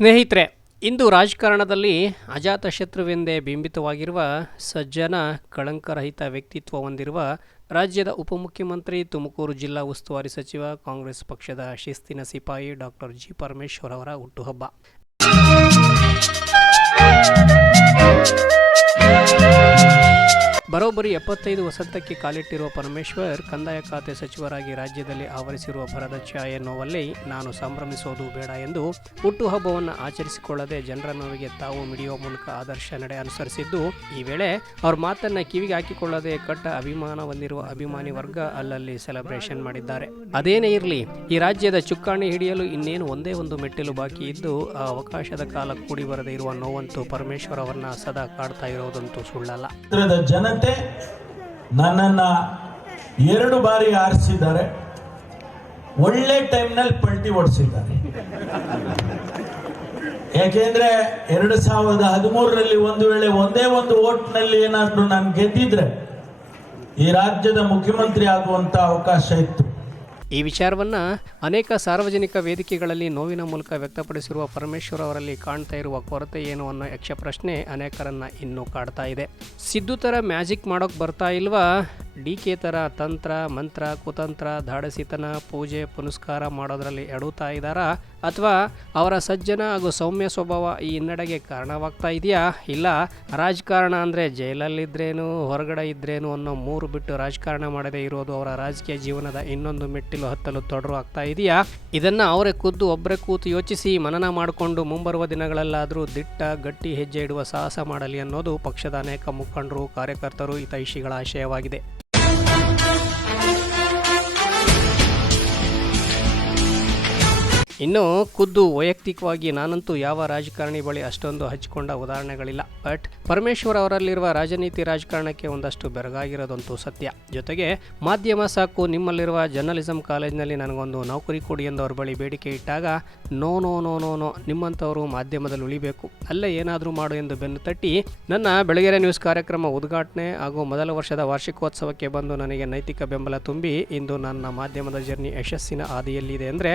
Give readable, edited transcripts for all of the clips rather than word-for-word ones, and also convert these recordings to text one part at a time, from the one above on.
ಸ್ನೇಹಿತರೆ, ಇಂದು ರಾಜಕಾರಣದಲ್ಲಿ ಅಜಾತಶತ್ರುವೆಂದೇ ಬಿಂಬಿತವಾಗಿರುವ ಸಜ್ಜನ, ಕಳಂಕರಹಿತ ವ್ಯಕ್ತಿತ್ವ ಹೊಂದಿರುವ ರಾಜ್ಯದ ಉಪಮುಖ್ಯಮಂತ್ರಿ, ತುಮಕೂರು ಜಿಲ್ಲಾ ಉಸ್ತುವಾರಿ ಸಚಿವ, ಕಾಂಗ್ರೆಸ್ ಪಕ್ಷದ ಶಿಸ್ತಿನ ಸಿಪಾಯಿ ಡಾಕ್ಟರ್ ಜಿ. ಪರಮೇಶ್ವರ್ ಅವರ ಹುಟ್ಟುಹಬ್ಬ. ಬರೋಬ್ಬರಿ 75 ವಸಂತಕ್ಕೆ ಕಾಲಿಟ್ಟಿರುವ ಪರಮೇಶ್ವರ್ ಕಂದಾಯ ಖಾತೆ ಸಚಿವರಾಗಿ ರಾಜ್ಯದಲ್ಲಿ ಆವರಿಸಿರುವ ಭರದ ಛಾಯೆ ನೋವಲ್ಲಿ ನಾನು ಸಂಭ್ರಮಿಸೋದು ಬೇಡ ಎಂದು ಹುಟ್ಟುಹಬ್ಬವನ್ನು ಆಚರಿಸಿಕೊಳ್ಳದೆ ಜನರ ನೋವಿಗೆ ತಾವು ಮಿಡಿಯುವ ಮೂಲಕ ಆದರ್ಶ ನಡೆ ಅನುಸರಿಸಿದ್ದು, ಈ ವೇಳೆ ಅವ್ರ ಮಾತನ್ನ ಕಿವಿಗೆ ಹಾಕಿಕೊಳ್ಳದೆ ಕಟ್ಟ ಅಭಿಮಾನ ಹೊಂದಿರುವ ಅಭಿಮಾನಿ ವರ್ಗ ಅಲ್ಲಲ್ಲಿ ಸೆಲೆಬ್ರೇಷನ್ ಮಾಡಿದ್ದಾರೆ. ಅದೇನೇ ಇರಲಿ, ಈ ರಾಜ್ಯದ ಚುಕ್ಕಾಣಿ ಹಿಡಿಯಲು ಇನ್ನೇನು ಒಂದೇ ಒಂದು ಮೆಟ್ಟಿಲು ಬಾಕಿ ಇದ್ದು ಆ ಅವಕಾಶದ ಕಾಲ ಕೂಡಿ ಬರದೇ ಇರುವ ನೋವಂತೂ ಪರಮೇಶ್ವರ್ ಅವರನ್ನ ಸದಾ ಕಾಡ್ತಾ ಇರೋದಂತೂ ಸುಳ್ಳಲ್ಲ. ಜನತೆ ನನ್ನನ್ನ 2 ಬಾರಿ ಆರಿಸಿದ್ದಾರೆ. ಒಳ್ಳೆ ಟೈಮ್ನಲ್ಲಿ ಪಲ್ಟಿ ಓಡಿಸಿದ್ದಾರೆ. ಯಾಕೆಂದ್ರೆ 2013ರಲ್ಲಿ ಒಂದು ವೇಳೆ ಒಂದೇ ಒಂದು ಓಟ್ನಲ್ಲಿ ಏನಾದ್ರೂ ನಾನು ಗೆದ್ದಿದ್ರೆ ಈ ರಾಜ್ಯದ ಮುಖ್ಯಮಂತ್ರಿ ಆಗುವಂತ ಅವಕಾಶ ಇತ್ತು. ಈ ವಿಚಾರವನ್ನ ಅನೇಕ ಸಾರ್ವಜನಿಕ ವೇದಿಕೆಗಳಲ್ಲಿ ನೋವಿನ ಮೂಲಕ ವ್ಯಕ್ತಪಡಿಸಿರುವ ಪರಮೇಶ್ವರ್ ಅವರಲ್ಲಿ ಕಾಣ್ತಾ ಇರುವ ಕೊರತೆ ಏನು ಅನ್ನೋ ಯಕ್ಷ ಪ್ರಶ್ನೆ ಅನೇಕರನ್ನ ಇನ್ನೂ ಕಾಡ್ತಾ ಇದೆ. ಸಿದ್ದು ತರ ಮ್ಯಾಜಿಕ್ ಮಾಡೋಕ್ ಬರ್ತಾ ಇಲ್ವಾ? ಡಿಕೆ ತರ ತಂತ್ರ, ಮಂತ್ರ, ಕುತಂತ್ರ, ಧಾಡಸಿತನ, ಪೂಜೆ ಪುನಸ್ಕಾರ ಮಾಡೋದ್ರಲ್ಲಿ ಎಡುತ್ತಾ ಇದ್ದಾರಾ? ಅಥವಾ ಅವರ ಸಜ್ಜನ ಹಾಗೂ ಸೌಮ್ಯ ಸ್ವಭಾವ ಈ ಹಿನ್ನಡೆಗೆ ಕಾರಣವಾಗ್ತಾ ಇದೆಯಾ? ಇಲ್ಲ ರಾಜಕಾರಣ ಅಂದರೆ ಜೈಲಲ್ಲಿದ್ರೇನು ಹೊರಗಡೆ ಇದ್ರೇನು ಅನ್ನೋ 3 ಬಿಟ್ಟು ರಾಜಕಾರಣ ಮಾಡದೇ ಇರೋದು ಅವರ ರಾಜಕೀಯ ಜೀವನದ ಇನ್ನೊಂದು ಮೆಟ್ಟಿಲು ಹತ್ತಲು ತೊಡರು ಆಗ್ತಾ ಇದೆಯಾ? ಇದನ್ನು ಅವರೇ ಖುದ್ದು ಒಬ್ಬರೇ ಕೂತು ಯೋಚಿಸಿ ಮನನ ಮಾಡಿಕೊಂಡು ಮುಂಬರುವ ದಿನಗಳಲ್ಲಾದರೂ ದಿಟ್ಟ ಗಟ್ಟಿ ಹೆಜ್ಜೆ ಇಡುವ ಸಾಹಸ ಮಾಡಲಿ ಅನ್ನೋದು ಪಕ್ಷದ ಅನೇಕ ಮುಖಂಡರು, ಕಾರ್ಯಕರ್ತರು, ಹಿತೈಷಿಗಳ ಆಶಯವಾಗಿದೆ. ಇನ್ನು ಖುದ್ದು ವೈಯಕ್ತಿಕವಾಗಿ ನಾನಂತೂ ಯಾವ ರಾಜಕಾರಣಿ ಬಳಿ ಅಷ್ಟೊಂದು ಹಚ್ಚಿಕೊಂಡ ಉದಾಹರಣೆಗಳಿಲ್ಲ. ಬಟ್ ಪರಮೇಶ್ವರ್ ಅವರಲ್ಲಿರುವ ರಾಜನೀತಿ ರಾಜಕಾರಣಕ್ಕೆ ಒಂದಷ್ಟು ಬೆರಗಾಗಿರೋದಂತೂ ಸತ್ಯ. ಜೊತೆಗೆ ಮಾಧ್ಯಮ ಸಾಕು, ನಿಮ್ಮಲ್ಲಿರುವ ಜರ್ನಲಿಸಂ ಕಾಲೇಜಿನಲ್ಲಿ ನನಗೊಂದು ನೌಕರಿ ಕೊಡಿ ಎಂದು ಅವ್ರ ಬಳಿ ಬೇಡಿಕೆ ಇಟ್ಟಾಗ no no no no no ನಿಮ್ಮಂಥವರು ಮಾಧ್ಯಮದಲ್ಲಿ ಉಳಿಬೇಕು, ಅಲ್ಲೇ ಏನಾದರೂ ಮಾಡು ಎಂದು ಬೆನ್ನು ತಟ್ಟಿ ನನ್ನ ಬೆಳಗೆರೆ ನ್ಯೂಸ್ ಕಾರ್ಯಕ್ರಮ ಉದ್ಘಾಟನೆ ಹಾಗೂ ಮೊದಲ ವರ್ಷದ ವಾರ್ಷಿಕೋತ್ಸವಕ್ಕೆ ಬಂದು ನನಗೆ ನೈತಿಕ ಬೆಂಬಲ ತುಂಬಿ ಇಂದು ನನ್ನ ಮಾಧ್ಯಮದ ಜರ್ನಿ ಯಶಸ್ಸಿನ ಹಾದಿಯಲ್ಲಿದೆ ಅಂದರೆ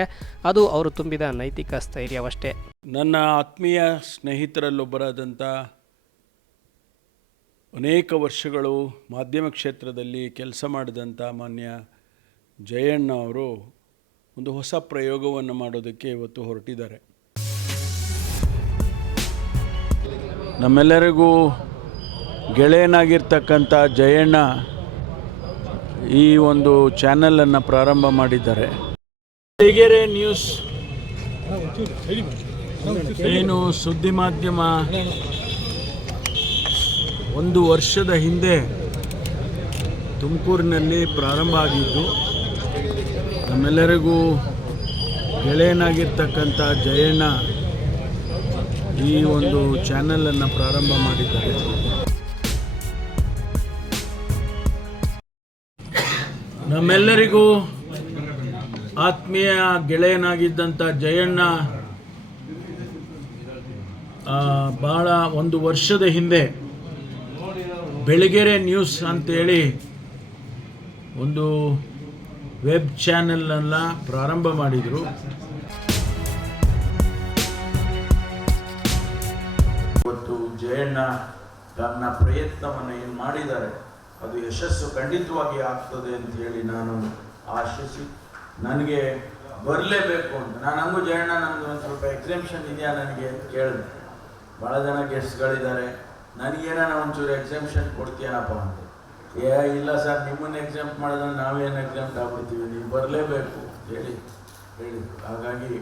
ಅದು ಅವರು ತುಂಬಿದ ನೈತಿಕ ಸ್ಥೈರ್ಯವಷ್ಟೇ. ನನ್ನ ಆತ್ಮೀಯ ಸ್ನೇಹಿತರಲ್ಲೊಬ್ಬರಾದಂಥ, ಅನೇಕ ವರ್ಷಗಳು ಮಾಧ್ಯಮ ಕ್ಷೇತ್ರದಲ್ಲಿ ಕೆಲಸ ಮಾಡಿದಂಥ ಮಾನ್ಯ ಜಯಣ್ಣ ಅವರು ಒಂದು ಹೊಸ ಪ್ರಯೋಗವನ್ನು ಮಾಡೋದಕ್ಕೆ ಇವತ್ತು ಹೊರಟಿದ್ದಾರೆ. ನಮ್ಮೆಲ್ಲರಿಗೂ ಗೆಳೆಯನಾಗಿರ್ತಕ್ಕಂಥ ಜಯಣ್ಣ ಈ ಒಂದು ಚಾನಲನ್ನು ಪ್ರಾರಂಭ ಮಾಡಿದ್ದಾರೆ. ಬೆಳಗೆರೆ ನ್ಯೂಸ್ ಏನು ಸುದ್ದಿ ಮಾಧ್ಯಮ 1 ವರ್ಷದ ಹಿಂದೆ ತುಮಕೂರಿನಲ್ಲಿ ಪ್ರಾರಂಭ ಆಗಿದ್ದು, ನಮ್ಮೆಲ್ಲರಿಗೂ ಗೆಳೆಯನಾಗಿರ್ತಕ್ಕಂಥ ಜಯಣ್ಣ ಈ ಒಂದು ಚಾನಲನ್ನು ಪ್ರಾರಂಭ ಮಾಡಿದ್ದಾರೆ. ನಮ್ಮೆಲ್ಲರಿಗೂ ಆತ್ಮೀಯ ಗೆಳೆಯನಾಗಿದ್ದಂಥ ಜಯಣ್ಣ ಭಾಳ 1 ವರ್ಷದ ಹಿಂದೆ ಬೆಳಗೆರೆ ನ್ಯೂಸ್ ಅಂತೇಳಿ ಒಂದು ವೆಬ್ ಚಾನೆಲನ್ನು ಪ್ರಾರಂಭ ಮಾಡಿದರು. ಇವತ್ತು ಜಯಣ್ಣ ತನ್ನ ಪ್ರಯತ್ನವನ್ನು ಏನು ಮಾಡಿದ್ದಾರೆ ಅದು ಯಶಸ್ಸು ಖಂಡಿತವಾಗಿ ಆಗ್ತದೆ ಅಂತ ಹೇಳಿ ನಾನು ಆಶಿಸಿ ನನಗೆ ಬರಲೇಬೇಕು ಅಂತ ನಾನು ಹಂಗೂ ಜಯಣ್ಣ ನಮ್ದು ಒಂದು ಸ್ವಲ್ಪ ಎಕ್ಸಾಮ್ಷನ್ ಇದೆಯಾ ನನಗೆ ಕೇಳಿದೆ. ಭಾಳ ಜನ ಗೆಸ್ಟ್ಗಳಿದ್ದಾರೆ, ನನಗೇನ ಒಂಚೂರು ಎಕ್ಸಾಮ್ಷನ್ ಕೊಡ್ತೀಯನಪ್ಪ ಅಂತ. ಇಲ್ಲ ಸರ್, ನಿಮ್ಮನ್ನು ಎಕ್ಸಾಮ್ಟ್ ಮಾಡಿದ್ರೆ ನಾವೇನು ಎಕ್ಸಾಮ್ಟ್ ಆಗ್ಬಿಡ್ತೀವಿ, ನೀವು ಬರಲೇಬೇಕು ಹೇಳಿದ್ರು. ಹಾಗಾಗಿ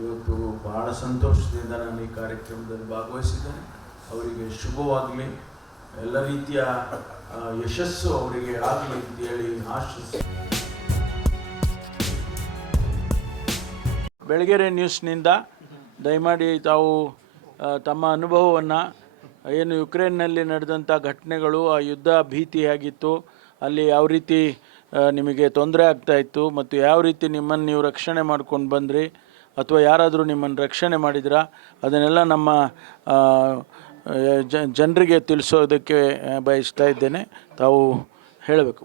ಇವತ್ತು ಭಾಳ ಸಂತೋಷದಿಂದ ನಾನು ಈ ಕಾರ್ಯಕ್ರಮದಲ್ಲಿ ಭಾಗವಹಿಸಿದ್ದೇನೆ. ಅವರಿಗೆ ಶುಭವಾಗಲಿ, ಎಲ್ಲ ರೀತಿಯ ಯಶಸ್ಸು ಅವರಿಗೆ ಆಗಲಿ ಅಂತೇಳಿ ಆಶಿಸಿ. ಬೆಳಗೆರೆ ನ್ಯೂಸ್ನಿಂದ ದಯಮಾಡಿ ತಾವು ತಮ್ಮ ಅನುಭವವನ್ನು, ಏನು ಯುಕ್ರೇನ್ನಲ್ಲಿ ನಡೆದಂಥ ಘಟನೆಗಳು, ಆ ಯುದ್ಧ ಭೀತಿಯಾಗಿತ್ತು, ಅಲ್ಲಿ ಯಾವ ರೀತಿ ನಿಮಗೆ ತೊಂದರೆ ಆಗ್ತಾಯಿತ್ತು ಮತ್ತು ಯಾವ ರೀತಿ ನಿಮ್ಮನ್ನು ನೀವು ರಕ್ಷಣೆ ಮಾಡ್ಕೊಂಡು ಬಂದ್ರಿ ಅಥವಾ ಯಾರಾದರೂ ನಿಮ್ಮನ್ನು ರಕ್ಷಣೆ ಮಾಡಿದ್ರಾ, ಅದನ್ನೆಲ್ಲ ನಮ್ಮ ಜನರಿಗೆ ತಿಳಿಸೋದಕ್ಕೆ ಬಯಸ್ತಾ ಇದ್ದೇನೆ. ತಾವು ಹೇಳಬೇಕು.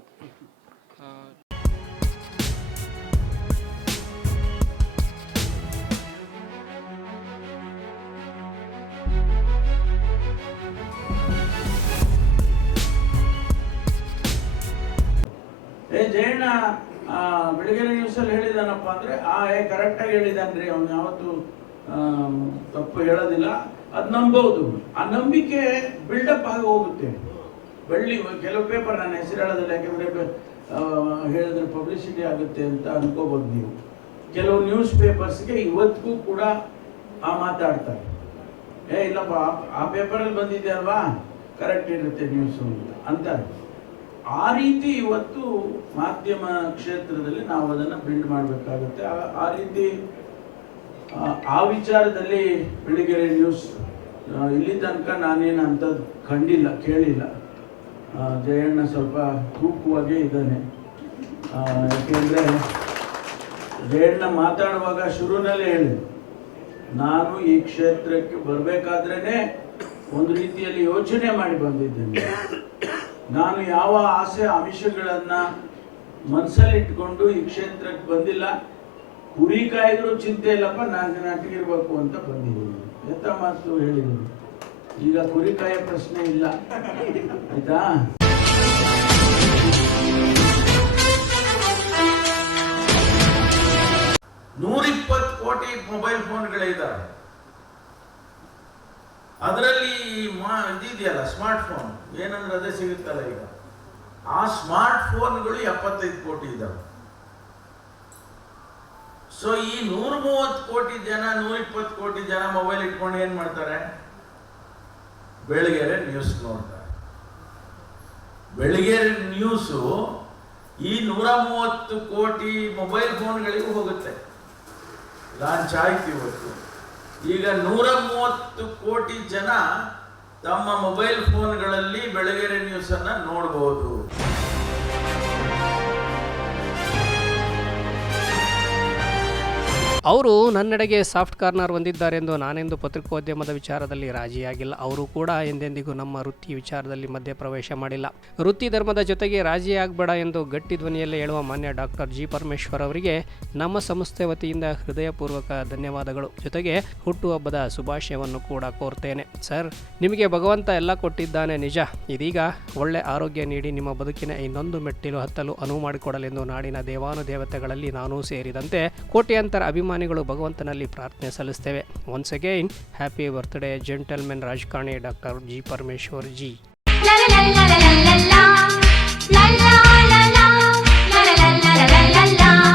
ಜಯಣ್ಣ ಬೆಳಗ್ಗೆ ನ್ಯೂಸಲ್ಲಿ ಹೇಳಿದಾನಪ್ಪ ಅಂದ್ರೆ ಕರೆಕ್ಟಾಗಿ ಹೇಳಿದಾನ್ರಿ, ಅವ್ನು ಯಾವತ್ತು ತಪ್ಪು ಹೇಳೋದಿಲ್ಲ, ಅದು ನಂಬೋದು. ಆ ನಂಬಿಕೆ ಬಿಲ್ಡಪ್ ಆಗಿ ಹೋಗುತ್ತೆ. ಕೆಲವು ಪೇಪರ್ ನನ್ನ ಹೆಸರು ಹೇಳೋದಿಲ್ಲ, ಯಾಕಂದ್ರೆ ಹೇಳಿದ್ರೆ ಪಬ್ಲಿಸಿಟಿ ಆಗುತ್ತೆ ಅಂತ ಅನ್ಕೋಬಹುದು ನೀವು. ಕೆಲವು ನ್ಯೂಸ್ ಪೇಪರ್ಸ್ಗೆ ಇವತ್ತಿಗೂ ಕೂಡ ಮಾತಾಡ್ತಾರೆ, ಇಲ್ಲಪ್ಪ ಆ ಪೇಪರಲ್ಲಿ ಬಂದಿದೆ ಅಲ್ವಾ, ಕರೆಕ್ಟ್ ಇರುತ್ತೆ ನ್ಯೂಸು ಅಂತಾರೆ. ಆ ರೀತಿ ಇವತ್ತು ಮಾಧ್ಯಮ ಕ್ಷೇತ್ರದಲ್ಲಿ ನಾವು ಅದನ್ನು ಬಿಲ್ಡ್ ಮಾಡಬೇಕಾಗುತ್ತೆ. ಆ ರೀತಿ ಆ ವಿಚಾರದಲ್ಲಿ ಬೆಳಗೆರೆ ನ್ಯೂಸ್ ಇಲ್ಲಿ ತನಕ ನಾನೇನು ಅಂಥದ್ದು ಕಂಡಿಲ್ಲ, ಕೇಳಿಲ್ಲ. ಜಯಣ್ಣ ಸ್ವಲ್ಪ ತೂಕವಾಗೇ ಇದ್ದಾನೆ. ಯಾಕೆಂದರೆ ಜಯಣ್ಣ ಮಾತಾಡುವಾಗ ಶುರುವಿನಲ್ಲೇ ಹೇಳಿದೆ, ನಾನು ಈ ಕ್ಷೇತ್ರಕ್ಕೆ ಬರಬೇಕಾದ್ರೇ ಒಂದು ರೀತಿಯಲ್ಲಿ ಯೋಚನೆ ಮಾಡಿ ಬಂದಿದ್ದೇನೆ. ನಾನು ಯಾವ ಆಸೆ ಆಮಿಷಗಳನ್ನು ಮನಸ್ಸಲ್ಲಿ ಇಟ್ಕೊಂಡು ಈ ಕ್ಷೇತ್ರಕ್ಕೆ ಬಂದಿಲ್ಲ. ಕುರಿ ಕಾಯ್ದ್ರು ಚಿಂತೆ ಇಲ್ಲಪ್ಪ, ನಾನು ನಟಿಗಿರ್ಬೇಕು ಅಂತ ಬಂದಿದ್ದೀನಿ. ಎಂತ ಮಾತು ಹೇಳಿದ್ದೀನಿ. ಈಗ ಕುರಿ ಕಾಯೋ ಪ್ರಶ್ನೆ ಇಲ್ಲ, ಆಯ್ತಾ? $120 ಕೋಟಿ ಮೊಬೈಲ್ ಫೋನ್ಗಳಿದ್ದಾವೆ. ಅದರಲ್ಲಿ ಇದಿದೆಯಲ್ಲ ಸ್ಮಾರ್ಟ್ ಫೋನ್, ಏನಂದ್ರೆ ಅದೇ ಸಿಗುತ್ತಲ್ಲ ಈಗ. ಆ ಸ್ಮಾರ್ಟ್ ಫೋನ್ಗಳು 75 ಕೋಟಿ ಇದ್ದಾವೆ. ಸೊ ಈ 130 ಕೋಟಿ ಜನ, 120 ಕೋಟಿ ಜನ ಮೊಬೈಲ್ ಇಟ್ಕೊಂಡು ಏನ್ ಮಾಡ್ತಾರೆ? ಬೆಳಗೆರೆ ನ್ಯೂಸ್ ನೋಡ್ತಾರೆ. ಬೆಳಗೆರೆ ನ್ಯೂಸು ಈ 130 ಕೋಟಿ ಮೊಬೈಲ್ ಫೋನ್ಗಳಿಗೂ ಹೋಗುತ್ತೆ. ಲಾಂಚ್ ಆಯ್ತು ಇವತ್ತು. ಈಗ 130 ಕೋಟಿ ಜನ ತಮ್ಮ ಮೊಬೈಲ್ ಫೋನ್ಗಳಲ್ಲಿ ಬೆಳಗೆರೆ ನ್ಯೂಸ್ ಅನ್ನ ನೋಡಬಹುದು. ಅವರು ನನ್ನೆಡೆಗೆ ಸಾಫ್ಟ್ ಕಾರ್ನರ್ ಹೊಂದಿದ್ದಾರೆಂದು ನಾನೆಂದು ಪತ್ರಿಕೋದ್ಯಮದ ವಿಚಾರದಲ್ಲಿ ರಾಜಿಯಾಗಿಲ್ಲ. ಅವರು ಕೂಡ ಎಂದೆಂದಿಗೂ ನಮ್ಮ ವೃತ್ತಿ ವಿಚಾರದಲ್ಲಿ ಮಧ್ಯಪ್ರವೇಶ ಮಾಡಿಲ್ಲ. ವೃತ್ತಿ ಧರ್ಮದ ಜೊತೆಗೆ ರಾಜಿಯಾಗಬೇಡ ಎಂದು ಗಟ್ಟಿ ಧ್ವನಿಯಲ್ಲೇ ಹೇಳುವ ಮಾನ್ಯ ಡಾಕ್ಟರ್ ಜಿ ಪರಮೇಶ್ವರ್ ಅವರಿಗೆ ನಮ್ಮ ಸಂಸ್ಥೆ ವತಿಯಿಂದ ಹೃದಯಪೂರ್ವಕ ಧನ್ಯವಾದಗಳು. ಜೊತೆಗೆ ಹುಟ್ಟುಹಬ್ಬದ ಶುಭಾಶಯವನ್ನು ಕೂಡ ಕೋರ್ತೇನೆ. ಸರ್, ನಿಮಗೆ ಭಗವಂತ ಎಲ್ಲ ಕೊಟ್ಟಿದ್ದಾನೆ ನಿಜ. ಇದೀಗ ಒಳ್ಳೆ ಆರೋಗ್ಯ ನೀಡಿ ನಿಮ್ಮ ಬದುಕಿನ ಇನ್ನೊಂದು ಮೆಟ್ಟಿಲು ಹತ್ತಲು ಅನುವು ಮಾಡಿಕೊಡಲೆಂದು ನಾಡಿನ ದೇವಾನುದೇವತೆಗಳಲ್ಲಿ ನಾನೂ ಸೇರಿದಂತೆ ಕೋಟ್ಯಾಂತರ ಅಭಿಮಾನಿಗಳು ಭಗವಂತನಲ್ಲಿ ಪ್ರಾರ್ಥನೆ ಸಲ್ಲಿಸ್ತೇವೆ. Once again happy birthday gentlemen ರಾಜಕಾರಣಿ ಡಾಕ್ಟರ್ ಜಿ ಪರಮೇಶ್ವರ್ ಜಿ.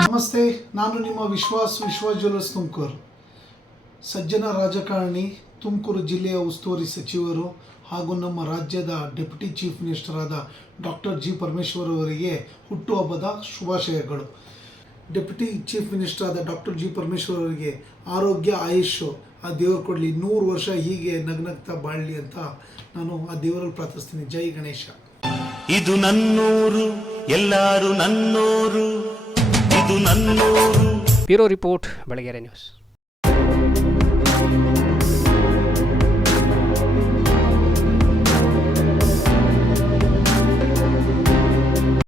ನಮಸ್ತೆ, ನಾನು ನಿಮ್ಮ ವಿಶ್ವಾಸ್ ಜ್ಯುವೆಲ್ಲರ್ಸ್ ತುಮಕೂರು. ಸಜ್ಜನ ರಾಜಕಾರಣಿ, ತುಮಕೂರು ಜಿಲ್ಲೆಯ ಉಸ್ತುವಾರಿ ಸಚಿವರು ಹಾಗೂ ನಮ್ಮ ರಾಜ್ಯದ ಡೆಪ್ಯೂಟಿ ಚೀಫ್ ಮಿನಿಸ್ಟರ್ ಆದ ಡಾಕ್ಟರ್ ಜಿ ಪರಮೇಶ್ವರ್ ಅವರಿಗೆ ಹುಟ್ಟುಹಬ್ಬದ ಶುಭಾಶಯಗಳು. ಡೆಪ್ಯೂಟಿ ಚೀಫ್ ಮಿನಿಸ್ಟರ್ ಆದ ಡಾಕ್ಟರ್ ಜಿ ಪರಮೇಶ್ವರ್ ಅವರಿಗೆ ಆರೋಗ್ಯ, ಆಯುಷ್ಯು ಆ ದೇವರು ಕೊಡಲಿ, 100 ವರ್ಷ ಹೀಗೆ ನಗ್ನಗ್ತಾ ಬಾಳಲಿ ಅಂತ ನಾನು ಆ ದೇವರಲ್ಲಿ ಪ್ರಾರ್ಥಿಸ್ತೀನಿ. ಜೈ ಗಣೇಶ. ಇದು ನನ್ನೂರು, ಎಲ್ಲರೂ ನನ್ನೋರು, ಇದು ನನ್ನೂರು. Bureau report, Belagere news.